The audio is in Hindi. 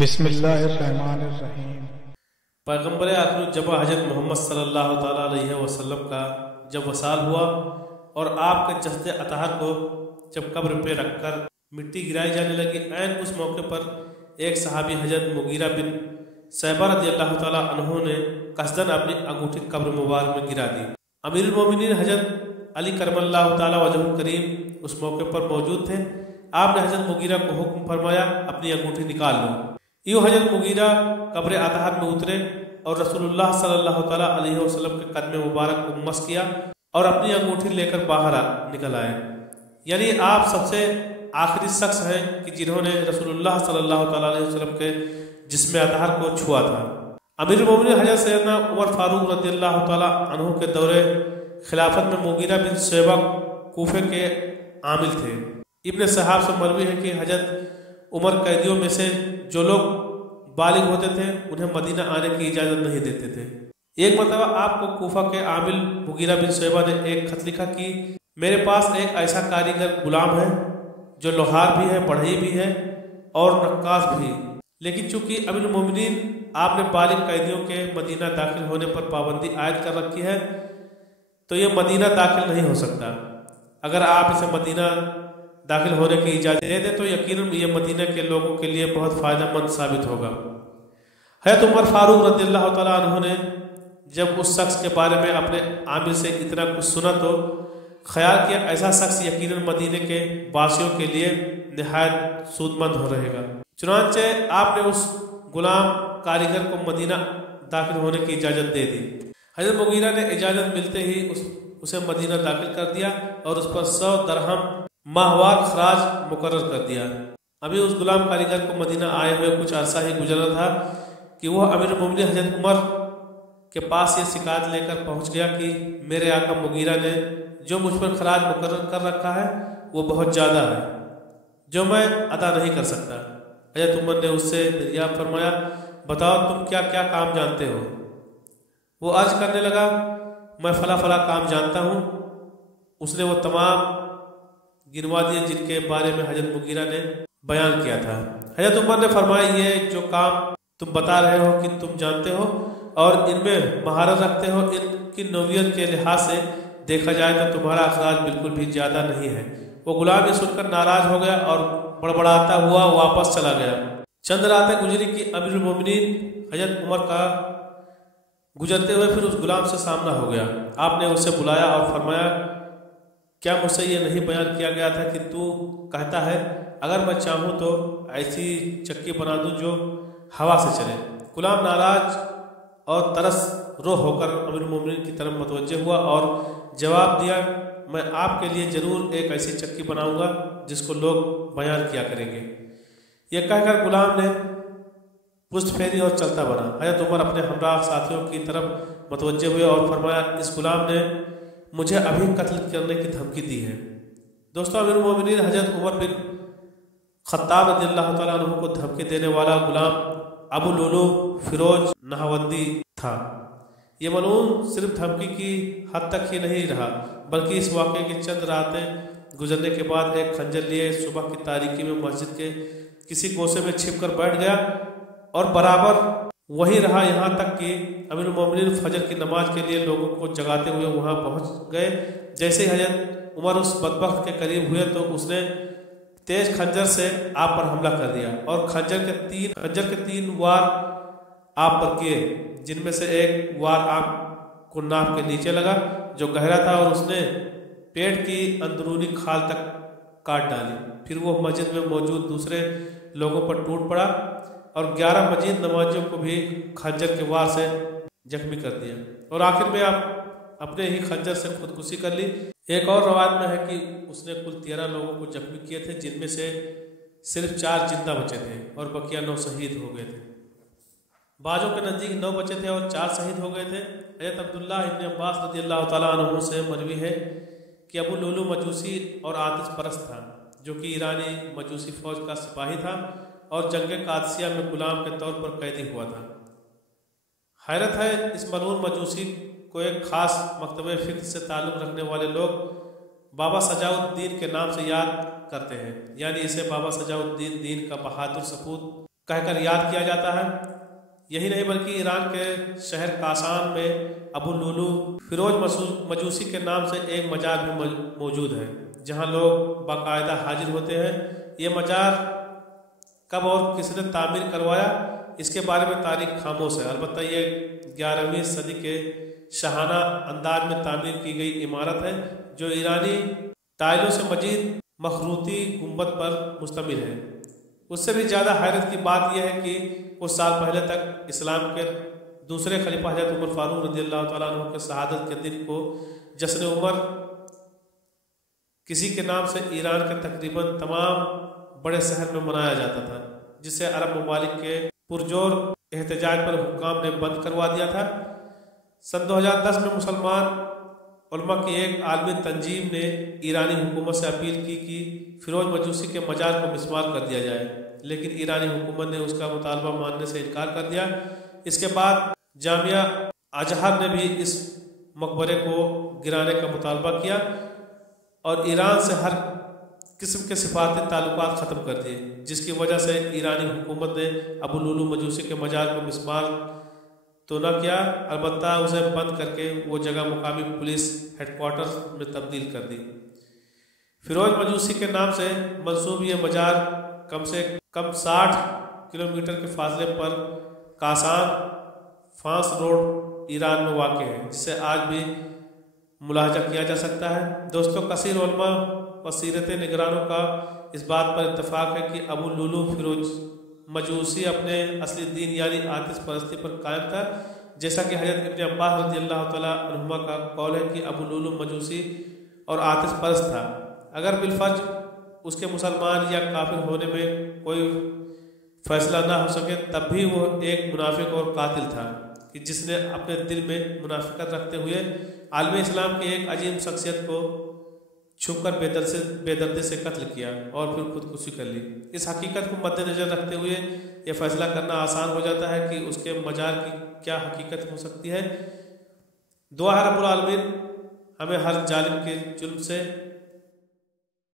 बिस्मिल्लाहिर्रहमानिर्रहीम। पैगम्बर आखिरुज़्ज़मा हज़रत मोहम्मद सल्लल्लाहु ताला अलैहि वसल्लम का जब वसाल हुआ और आपके जस्द अतहर को जब कब्र पे रखकर मिट्टी गिराई जाने लगी, ऐन उस मौके पर एक सहाबी हज़रत मुगीरा बिन शैबा रज़ियल्लाहु ताला अन्हु ने कसदन अपनी अंगूठी कब्र मुबारक में गिरा दी। अमीरुल मोमिनीन हज़रत अली करमल्लाहु ताला वजहुल करीम उस मौके पर मौजूद थे। आपने हज़रत मुगीरा को हुक्म फरमाया, अपनी अंगूठी निकाल लो। यूँ हज़रत मुगीरा कब्र अतहर में उतरे और रसूलुल्लाह सल्लल्लाहु ताला अलैहि वसल्लम के कदम मुबारक को मस किया और अपनी अंगूठी लेकर बाहर निकल आए। यानी आप सबसे आखिरी शख्स हैं कि जिन्होंने रसूलुल्लाह सल्लल्लाहु ताला अलैहि वसल्लम के जिस्म अतहर को छुआ था। अमीरुल मोमिनीन हज़रत सैयदना उमर फारूक रज़ियल्लाहु ताला अन्हु के दौरे खिलाफत में मुगीरा बिन शैबा कूफे के आमिल थे। इब्न सहाब से मरवी है कि हज़रत उमर कैदियों में से जो लोग बालिग होते थे उन्हें मदीना आने की इजाज़त नहीं देते थे। एक मरतबा आपको कूफा के आमिल मुगीरा बिन शैबा ने एक खत लिखा कि मेरे पास एक ऐसा कारीगर गुलाम है जो लोहार भी है, बढ़ई भी है और नक्काश भी, लेकिन चूंकि अमीरुल मोमिनीन आपने बालिग कैदियों के मदीना दाखिल होने पर पाबंदी आयद कर रखी है तो ये मदीना दाखिल नहीं हो सकता। अगर आप इसे मदीना दाखिल होने की इजाज़त दे दें तो यकीनन ये मदीना के लोगों के लिए बहुत फ़ायदेमंद साबित होगा। हज़रत उमर फारूक रज़ियल्लाहु ताला अन्हु ने जब उस शख्स के बारे में अपने आमिल से इतना कुछ सुना तो ख्याल किया ऐसा शख्स यकीनन मदीने के वासियों के लिए निहायत सूदमंद हो रहेगा। चुनांचे आपने उस गुलाम कारीगर को मदीना दाखिल होने की इजाज़त दे दी। हज़रत मुगीरा ने इजाज़त मिलते ही उसे मदीना दाखिल कर दिया और उस पर 100 दरहम माहवार खराज मुकर्रर कर दिया। अभी उस गुलाम कारीगर को मदीना आए हुए कुछ अरसा ही गुजरा था कि वह अमीरुल मोमिनीन हज़रत उमर के पास ये शिकायत लेकर पहुंच गया कि मेरे आका मुगीरा ने जो मुझ पर खराज मुकर्रर कर रखा है वो बहुत ज़्यादा है जो मैं अदा नहीं कर सकता। हज़रत उमर ने उससे दरियाफ्त फरमाया, बताओ तुम क्या क्या काम जानते हो। वो अर्ज करने लगा, मैं फला फला काम जानता हूँ। उसने वो तमाम गिनवा दिए जिनके बारे में हज़रत मुगीरा ने बयान किया था। हज़रत उमर ने फरमाया, ये जो काम तुम बता रहे हो कि तुम जानते हो और इनमें महारत रखते हो, इनकी नौवियत के लिहाज से देखा जाए तो तुम्हारा अखराज बिल्कुल भी ज़्यादा नहीं है। वो गुलाम ये सुनकर नाराज हो गया और बड़बड़ाता हुआ वापस चला गया। चंद रातें गुजरी कि अमीरुल मोमिनीन हज़रत उमर का गुजरते हुए फिर उस गुलाम से सामना हो गया। आपने उसे बुलाया और फरमाया, क्या मुझसे ये नहीं बयान किया गया था कि तू कहता है अगर मैं चाहूँ तो ऐसी चक्की बना दूँ जो हवा से चले। गुलाम नाराज और तरस रो होकर अमीरुल मोमिनीन की तरफ मुतवज्जे हुआ और जवाब दिया, मैं आपके लिए ज़रूर एक ऐसी चक्की बनाऊंगा जिसको लोग बयान किया करेंगे। यह कहकर गुलाम ने पुष्ट फेरी और चलता बना। हज़रत उमर अपने हमरा साथियों की तरफ मुतवज्जे हुए और फरमाया, इस गुलाम ने मुझे अभी कत्ल करने की धमकी दी है। दोस्तों, अमीरुल मोमिनीन हज़रत उमर बिन खत्ताब रज़ियल्लाहु ताला अन्हु को धमकी देने वाला गुलाम अबू लुलू फिरोज नहवंदी था। ये मलून सिर्फ धमकी की हद तक ही नहीं रहा बल्कि इस वाक़े की चंद रातें गुजरने के बाद एक खंजर लिए सुबह की तारीकी में मस्जिद के किसी गोशे में छिप कर बैठ गया और बराबर वही रहा यहाँ तक कि अमीरुल मोमिनीन फजर की नमाज के लिए लोगों को जगाते हुए वहाँ पहुँच गए। जैसे ही हज़रत उमर उस बदबख्त के करीब हुए तो उसने तेज खंजर से आप पर हमला कर दिया और खंजर के तीन वार आप पर किए, जिनमें से एक वार आप को नाक के नीचे लगा जो गहरा था और उसने पेट की अंदरूनी खाल तक काट डाली। फिर वो मस्जिद में मौजूद दूसरे लोगों पर टूट पड़ा और 11 मजीद नमाजियों को भी खंजर के वार से जख्मी कर दिया और आखिर में आप अपने ही खंजर से खुदकुशी कर ली। एक और रवायत में है कि उसने कुल 13 लोगों को जख्मी किए थे, जिनमें से सिर्फ 4 जिंदा बचे थे और बकिया 9 शहीद हो गए थे। बाजों के नज़दीक 9 बचे थे और 4 शहीद हो गए थे। हज़रत अब्दुल्लाह इब्न अब्बास रज़ियल्लाहु ताला अन्हु से मरवी है कि अबू लुलू मजूसी और आतिश परस्त था जो कि ईरानी मजूसी फौज का सिपाही था और जंग कादसिया में गुलाम के तौर पर कैदी हुआ था। हैरत है, इस मलून मजूसी को एक ख़ास मकतबे फ़िक्र से ताल्लुक़ रखने वाले लोग बाबा सजाउद्दीन के नाम से याद करते हैं। यानी इसे बाबा सजाउद्दीन दीन का बहादुर सपूत कहकर याद किया जाता है। यही नहीं बल्कि ईरान के शहर कासान में अबू लुलू फिरोज मजूसी के नाम से एक मजार भी मौजूद है, जहां लोग बाकायदा हाजिर होते हैं। ये मजार कब और किसने तामीर करवाया, इसके बारे में तारीख खामोश है। अलबत्ता ये 11वीं सदी के शाहाना अंदाज में तामीर की गई इमारत है, जो ईरानी टाइलों से मजीद मखरूती गुंबद पर मुश्तमिल है। उससे भी ज़्यादा हैरत की बात यह है कि कुछ साल पहले तक इस्लाम के दूसरे खलीफा हज़रत उमर फारूक रज़ियल्लाहु तआला अन्हु के शहादत के दिन को जश्न उमर किसी के नाम से ईरान के तकरीबन तमाम बड़े शहर में मनाया जाता था, जिसे अरब ममालिक के पुरजोर एहतजाज पर हुक्काम ने बंद करवा दिया था। सन 2010 में मुसलमान उलमा की एक आलमी तंजीम ने ईरानी हुकूमत से अपील की कि फिरोज मजूसी के मजार को मिस्मार कर दिया जाए, लेकिन ईरानी हुकूमत ने उसका मुतालबा मानने से इनकार कर दिया। इसके बाद जामिया अजहर ने भी इस मकबरे को गिराने का मुतालबा किया और ईरान से हर किस्म के सिफारती ताल्लुकात ख़त्म कर दिए, जिसकी वजह से ईरानी हुकूमत ने अबू लुलू मजूसी के मजार को मिस्मार तो न किया, अलबत्ता उसे बंद करके वो जगह मुकामी पुलिस हेडक्वार्टर में तब्दील कर दी। फिरोज मजूसी के नाम से मंसूब ये मजार कम से कम 60 किलोमीटर के फासले पर कासान फांस रोड ईरान में वाक़ है, जिसे आज भी मुलाहजा किया जा सकता है। दोस्तों, कसीर उलमा व सीरत निगरानों का इस बात पर इत्तफाक है कि अबू लुलू फिरोज मजूसी अपने असली दीन यानी आतिश परस्ती पर कायम था, जैसा कि हज़रत इब्न अब्बास रज़ियल्लाहु तआला अन्हुमा का कौल है कि अबू लुलू मजूसी और आतिश परस्त था। अगर बिलफर्ज उसके मुसलमान या काफिर होने में कोई फैसला ना हो सके, तब भी वो एक मुनाफिक और कातिल था कि जिसने अपने दिल में मुनाफिकत रखते हुए आलम इस्लाम की एक अजीम शख्सियत को छुपकर बेदर्दी से कत्ल किया और फिर खुदकुशी कर ली। इस हकीकत को मद्देनजर रखते हुए यह फैसला करना आसान हो जाता है कि उसके मजार की क्या हकीकत हो सकती है। दुआ है रब्बुल आलमीन हमें हर जालिम के जुल्म से